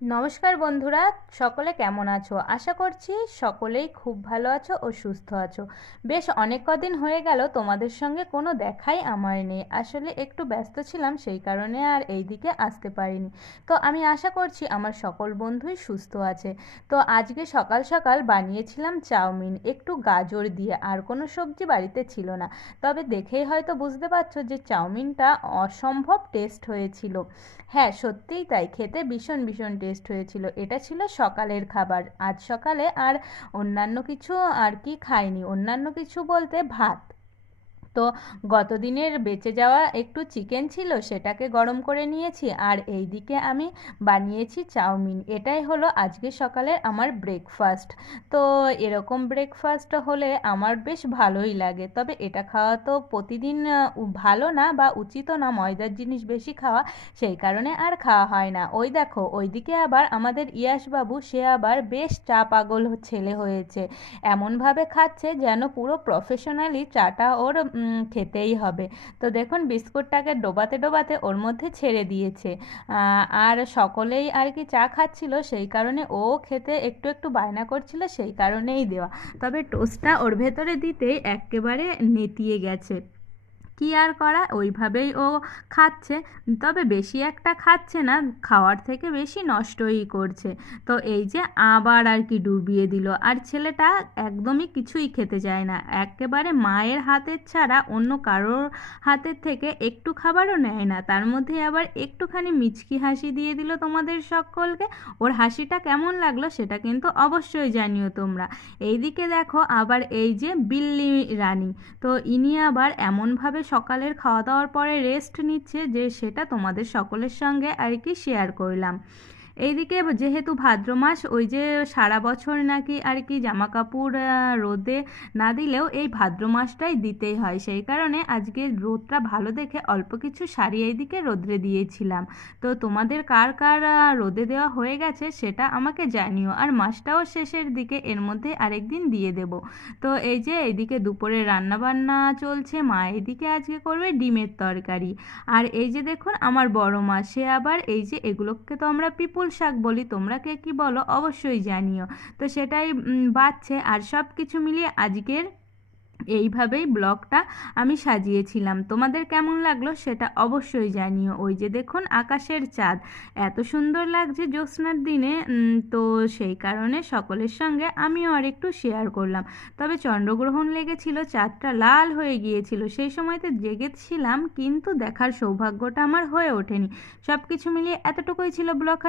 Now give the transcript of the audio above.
নমস্কার বন্ধুরা, সকলে কেমন আছো? আশা করছি সকলেই খুব ভালো আছো ও সুস্থ আছো। বেশ অনেক কদিন হয়ে গেল তোমাদের সঙ্গে কোনো দেখাই আমার নেই। আসলে একটু ব্যস্ত ছিলাম, সেই কারণে আর এই দিকে আসতে পারিনি। তো আমি আশা করছি আমার সকল বন্ধুই সুস্থ আছে। তো আজকে সকাল সকাল বানিয়েছিলাম চাউমিন, একটু গাজর দিয়ে। আর কোনো সবজি বাড়িতে ছিল না, তবে দেখেই হয়তো বুঝতে পারছো যে চাউমিনটা অসম্ভব টেস্ট হয়েছিল। হ্যাঁ, সত্যিই তাই, খেতে ভীষণ ভীষণ টেস্ট হয়েছিল। এটা ছিল সকালের খাবার আজ সকালে। আর অন্যান্য কিছু আর কি খাইনি, অন্যান্য কিছু বলতে ভাত। তো গতদিনের বেঁচে যাওয়া একটু চিকেন ছিল, সেটাকে গরম করে নিয়েছি। আর এই দিকে আমি বানিয়েছি চাউমিন। এটাই হলো আজকে সকালের আমার ব্রেকফাস্ট। তো এরকম ব্রেকফাস্ট হলে আমার বেশ ভালোই লাগে, তবে এটা খাওয়া তো প্রতিদিন ভালো না বা উচিতও না, ময়দার জিনিস বেশি খাওয়া। সেই কারণে আর খাওয়া হয় না। ওই দেখো, ওইদিকে আবার আমাদের ইয়াশবাবু, সে আবার বেশ চা পাগল ছেলে হয়েছে। এমনভাবে খাচ্ছে যেন পুরো প্রফেশনালি চাটা ওর খেতেই হবে। তো দেখুন, বিস্কুটটাকে ডোবাতে ডোবাতে ওর মধ্যে ছেড়ে দিয়েছে। আর সকলেই আর কি চা খাচ্ছিল, সেই কারণে ও খেতে একটু একটু বায়না করছিল, সেই কারণেই দেওয়া। তবে টোস্টটা ওর ভেতরে দিতেই একেবারে নেতিয়ে গেছে। কি আর করা, ওইভাবেই ও খাচ্ছে। তবে বেশি একটা খাচ্ছে না, খাওয়ার থেকে বেশি নষ্টই করছে। তো এই যে আবার আর কি ডুবিয়ে দিল। আর ছেলেটা একদমই কিছুই খেতে চায় না, একেবারে মায়ের হাতের ছাড়া অন্য কারোর হাতের থেকে একটু খাবারও নেয় না। তার মধ্যে আবার একটুখানি মিচকি হাসি দিয়ে দিল তোমাদের সকলকে। ওর হাসিটা কেমন লাগলো সেটা কিন্তু অবশ্যই জানিও তোমরা। এইদিকে দেখো আবার এই যে বিল্লি রানী, তো ইনি আবার এমনভাবে সকালের খাওয়া দাওয়ার পরে রেস্ট নিচ্ছে যে সেটা তোমাদের সকলের সঙ্গে আর কি শেয়ার করলাম। এইদিকে যেহেতু ভাদ্র মাস, ওই যে সারা বছর নাকি আর কি জামা কাপড় রোদে না দিলেও এই ভাদ্র মাসটাই দিতেই হয়, সেই কারণে আজকে রোদটা ভালো দেখে অল্প কিছু শাড়ি এইদিকে রোদ্রে দিয়েছিলাম। তো তোমাদের কার কার রোদে দেওয়া হয়ে গেছে সেটা আমাকে জানিও। আর মাসটাও শেষের দিকে, এর মধ্যে আরেকদিন দিয়ে দেব। তো এই যে এইদিকে দুপুরে রান্না বান্না চলছে, মা এদিকে আজকে করবে ডিমের তরকারি। আর এই যে দেখুন আমার বড় মা, সে আবার এই যে এগুলোকে তো আমরা পিপুল শাক বলি, তোমরা কে কি বলো অবশ্যই জানিও। তো সেটাই বাচ্ছে। আর সব কিছু মিলিয়ে আজকের এইভাবেই ব্লগটা আমি সাজিয়েছিলাম। তোমাদের কেমন লাগলো সেটা অবশ্যই জানিও। ওই যে দেখুন আকাশের চাঁদ, এত সুন্দর লাগছে জ্যোৎস্নার দিনে। তো সেই কারণে সকলের সঙ্গে আমিও আর একটু শেয়ার করলাম। তবে চন্দ্রগ্রহণ লেগেছিল, চাঁদটা লাল হয়ে গিয়েছিল, সেই সময়তে জেগেছিলাম, কিন্তু দেখার সৌভাগ্যটা আমার হয়ে ওঠেনি। সব কিছু মিলিয়ে এতটুকুই ছিল ব্লগ।